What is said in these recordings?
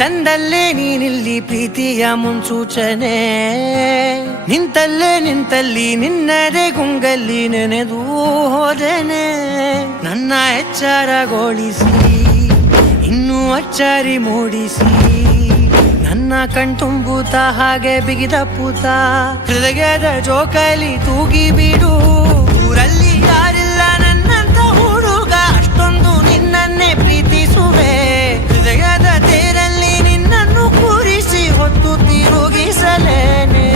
ತಂದಲ್ಲೇ ನೀನಿಲ್ಲಿ ಪ್ರೀತಿಯ ಮುನ್ಸೂಚನೆ, ನಿಂತಲ್ಲಿ ನಿನ್ನದೇ ಗುಂಗಲ್ಲಿ ನೆನೆದು ಹೋದನೆ. ನನ್ನ ಎಚ್ಚರಗೊಳಿಸಿ ಇನ್ನೂ ಅಚ್ಚರಿ ಮೂಡಿಸಿ, ನನ್ನ ಕಣ್ತುಂಬುತ್ತ ಹಾಗೆ ಬಿಗಿದಪ್ಪುತ್ತ ಹೃದಯದ ಜೋಕಾಲಿ ತೂಗಿ ಬಿಡು. ಊರಲ್ಲಿ ಯಾರಿಲ್ಲ ನನ್ನಂತ ಹುಡುಗ, ಅಷ್ಟೊಂದು ನಿನ್ನನ್ನೇ ಪ್ರೀತಿಸುವೆ. ಹೃದಯದ ತೇರಲ್ಲಿ ನಿನ್ನನ್ನು ಕೂರಿಸಿ ಹೊತ್ತು ತಿರುಗಿಸಲೇನೆ.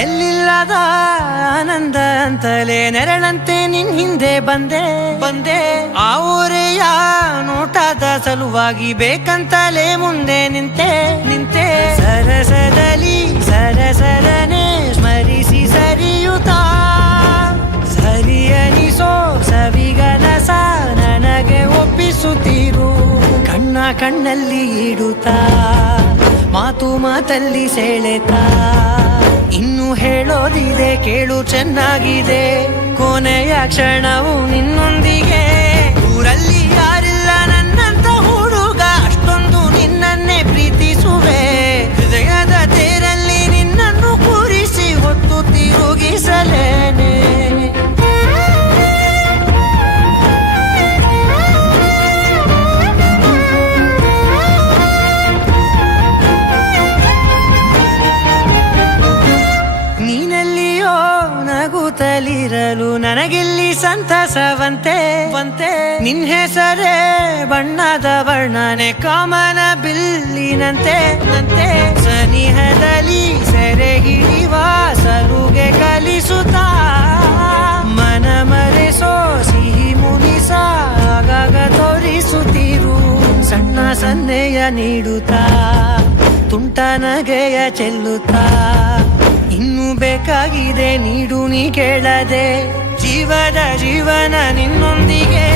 ಎಲ್ಲಿಲ್ಲದ ಆನಂದ ಅಂತಲೇ ನೆರಳಂತೆ ನಿನ್ ಹಿಂದೆ ಬಂದೆ. ಆ ಊರೆಯ ನೋಟದ ಸಲುವಾಗಿ ಬೇಕಂತಲೇ ಮುಂದೆ ನಿಂತೆ. ಸರಸದಲ್ಲಿ ಸರಸರನೆ ಸ್ಮರಿಸಿ ಸರಿಯುತ್ತಾ, ಸರಿಯನಿಸೋ ಸವಿಗನಸ ನನಗೆ ಒಪ್ಪಿಸುತ್ತೀರು. ಕಣ್ಣಲ್ಲಿ ಇಡುತ್ತಾ, ಮಾತಲ್ಲಿ ಸೆಳೆತಾ, ಇನ್ನು ಹೇಳೋದಿದೆ ಕೇಳು ಚೆನ್ನಾಗಿದೆ. ಕೊನೆಯ ಕ್ಷಣವು ನಿನ್ನೊಂದಿಗೆ. ಊರಲ್ಲಿ ಯಾರಿಲ್ಲ ನನ್ನಂತ ಹುಡುಗ, ಅಷ್ಟೊಂದು ನಿನ್ನನ್ನೇ ಪ್ರೀತಿಸುವೆ. ಹೃದಯದ ತೇರಲ್ಲಿ ನಿನ್ನನ್ನು ಕೂರಿಸಿ ಹೊತ್ತು ತಿರುಗಿಸಲೇನೆ. ನಗುತ್ತಲಿರಲು ನನಗಿಲ್ಲಿ ಸಂತಸವಂತೆ. ನಿನ್ ಹೆಸರೇ ಬಣ್ಣದ ವರ್ಣನೆ ಕಾಮನ ಬಿಲ್ಲಿನಂತೆ. ಸನಿಹದಲ್ಲಿ ಸೆರೆ ಹಿಡಿವ ಸಲುಗೆ ಕಲಿಸುತ್ತಾ, ಮನ ಮರೆಸೋ ಸಿಹಿ ಮುನಿಸ ಆಗಾಗ ತೋರಿಸುತ್ತೀರು. ಸಣ್ಣ ಸನ್ನೆಯ ನೀಡುತ್ತಾ, ತುಂಟ ನಗೆಯ ಚೆಲ್ಲುತ್ತಾ, ಇನ್ನೂ ಬೇಕಾಗಿದೆ ನೀಡು ನೀ ಕೇಳದೆ. ಜೀವನ ನಿನ್ನೊಂದಿಗೆ.